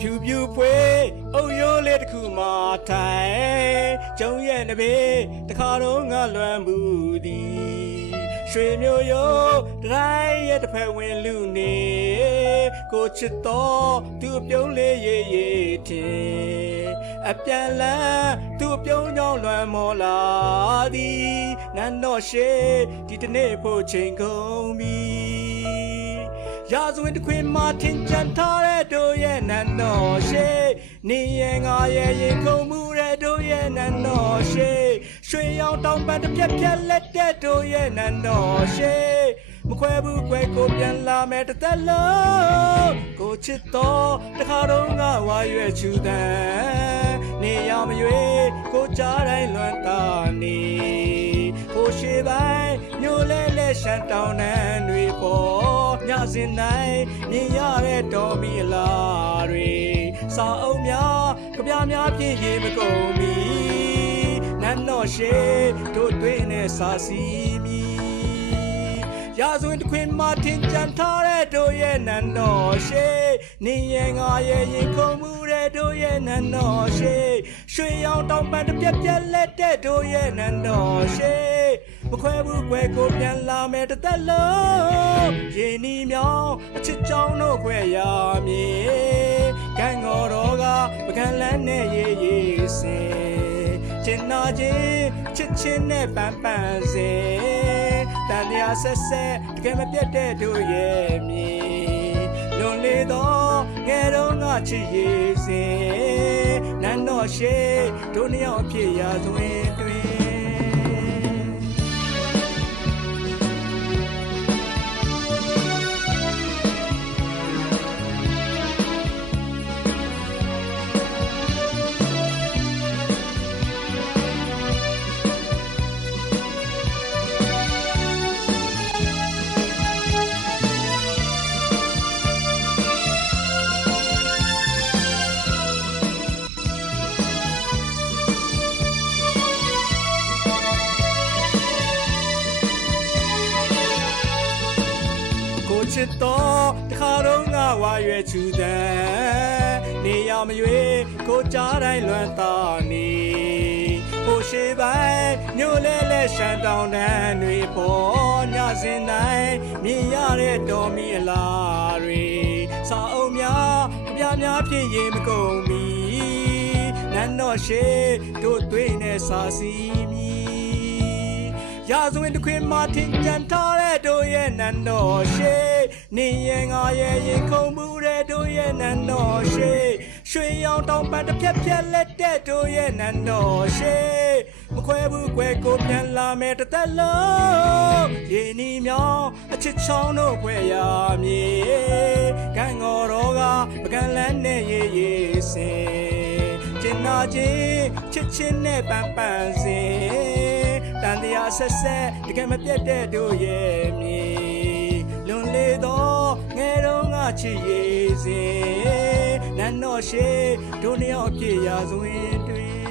ဖြူဖြူဖွေးအုပ်ရိုးလေးတစ်ခုမှထိုင်ကျုံရဲ့နဘေးတခါတော့ငါလွမ်းမှုသည်ရွှေမျိုးရိုးတိုင်းရဲ့တစ်ဖက်ဝင်လူနေကိုချစ်တော်သူ့ပြုံးလေးရေးရေးထင်အပြန်လန်းသူ့ပြုံးကြောင်းလွမ်းမော်လာသည်နန်းတော်ရှိဒီတနေ့ဖို့ချိန်ကုန်ပြီရာဇဝင်တစ်ခွင်မှာထင်ကြံထားတဲ့တို့ရဲ့နန်းတော်ရှိနေရင်ငါရဲ့ရင်ခုန်မှုတဲ့တို့ရဲ့နန်းတော်ရှိရွှေရောင်တောင်ပန်တစ်ပြက်ပြက်လက်တဲ့တို့ရဲ့နန်းတော်ရှိမခွဲဘူးကွယ်ကိုပြန်လာမယ်တစ်သက်လုံးကိုချစ်တော်တခါတော့ငါဝါရွယ်ချူတဲ့နေရမရွေကိုကြားတိုင်းလွမ်းတာနေကိုရှိပိုင်းမျိုးလဲလဲရှမ်းတောင်နှံတွေပေါ်ညစဉ်တိုင်းမြင်ရတဲ့တော်မီလာတွေစာအုပ်များကြပြများပြည့်ရေမကုန်မီနန်းတော်ရှိတို့တွင်နဲ့စာစီမီရာဇဝင်တစ်ခွင်မှာထင်ကြံထားတဲ့တို့ရဲ့နန်းတော်ရှိနေရင်ငါရဲ့ရင်ခုန်မှုတဲ့တို့ရဲ့နန်းတော်ရှိရွှေရောင်တောင်ပန်တစ်ပြက်ပြက်လက်တဲ့တို့ရဲ့နန်းတော်ရှိမခွဲဘူးကွယ်ကိုပြန်လာမယ်တစ်သက်လုံးရေနီမြောင်အချစ်ကြောင်းတို့ခွဲရမည်ကံငေါ်တော်ကပကံလန်းနဲ့ရေးရေးစင်ကျင်နာချင်းချစ်ချင်းနဲ့ပန်းပန်းစင်တန်မြာဆက်ဆက်တကယ်မပြတ်တဲ့တို့ရဲ့မြေလွန်လေတော့ငယ်တော့ငါချစ်ရေးစင်နန်းတော်ရှိတို့နှစ်ယောက်အဖြစ်ရာဇဝင်တွင်ချစ်တော်တခါတော့ငါဝါရွယ်ချူတဲ့နေရမရွေကိုကြားတိုင်းလွမ်းတာနေဟိုရှိပိုင်းမျိုးလဲလဲရှမ်းတောင်တန်းတွေပေါ်ညစဉ်တိုင်းမြင်ရတဲ့တော်မီအလားတွေစာအုပ်များကြပြများဖြစ်ရင်မကုန်မီနန်းတော်ရှိတို့သွေးနဲ့စာစီမီရာဇဝင်တစ်ခွင်မှာထင်ကြံထားတဲ့တို့ရဲ့နန်းတော်ရှိနေရင်ငါရဲ့ရင်ခုန်မှုတဲ့တို့ရဲ့နန်းတော်ရှိရွှေရောင်တောင်ပန်တစ်ဖြက်ဖြက်လက်တဲ့တို့ရဲ့နန်းတော်ရှိမခွဲဘူးကွယ်ကိုပြန်လာမယ်တစ်သက်လုံးရေနီမြောင်အချစ်ချောင်းတို့ခွဲရမည်ကံငေါ်တော်ကပကံလန်းနဲ့ရေးရေးစင်ကျင်နာချင်းချစ်ချင်းနဲ့ပန်းပန်းစင်တန်တရားဆက်ဆက်တကယ်မပြတ်တဲ့တို့ရဲ့မြေလွန်လေတော့ငယ်တော့ငါချစ်ရေးစင်နန်းတော်ရှိတို့နှစ်ယောက်အဖြစ်ရာဇဝင်တွင်